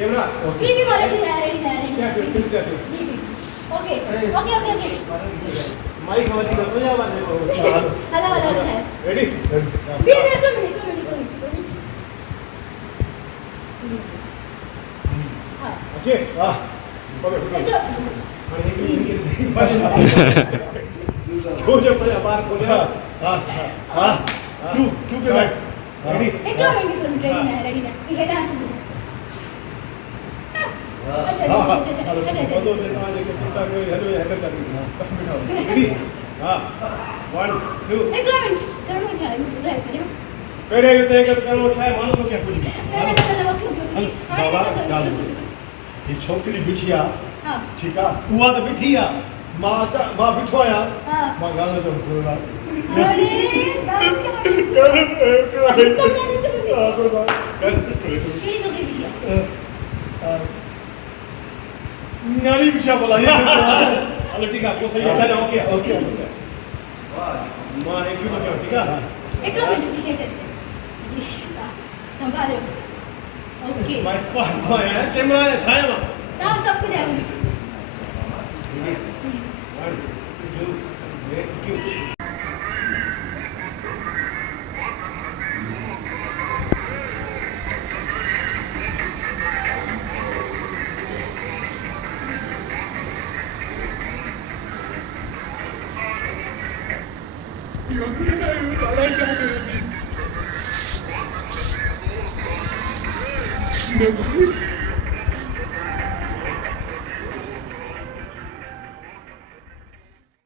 Camera बीबी already ready क्या film क्या फिल्म बीबी okay okay okay okay mike हमारी कर दो या बाद में हेलो हेलो है रेडी बीबी एक मिनट हां अच्छे वाह जो जो पहले बार बोले हां हां चू चू के भाई रेडी एक मिनट रेडी ना ये डांस अच्छा तो देखो आज के पिता को हेलो हेलो कर रेडी हां 1 2 एक मिनट करो चाहिए पहले ये तो करो उठाए मानो तो क्या कुछ बाबा गाल ये छोकरी बिठिया हां ठीक है हुआ तो बिठिया मां बिठो आया मां गाल तो सुना अरे नानी बिठिया बोला ये हेलो ठीक है आपको सही है ना ओके ओके मां है क्यों तो ठीक है एक मिनट ठीक है जी संभालो ओके माय स्पॉट बॉय है कैमरा है छाया मां हां सब कुछ है 1 2 क्यों Never.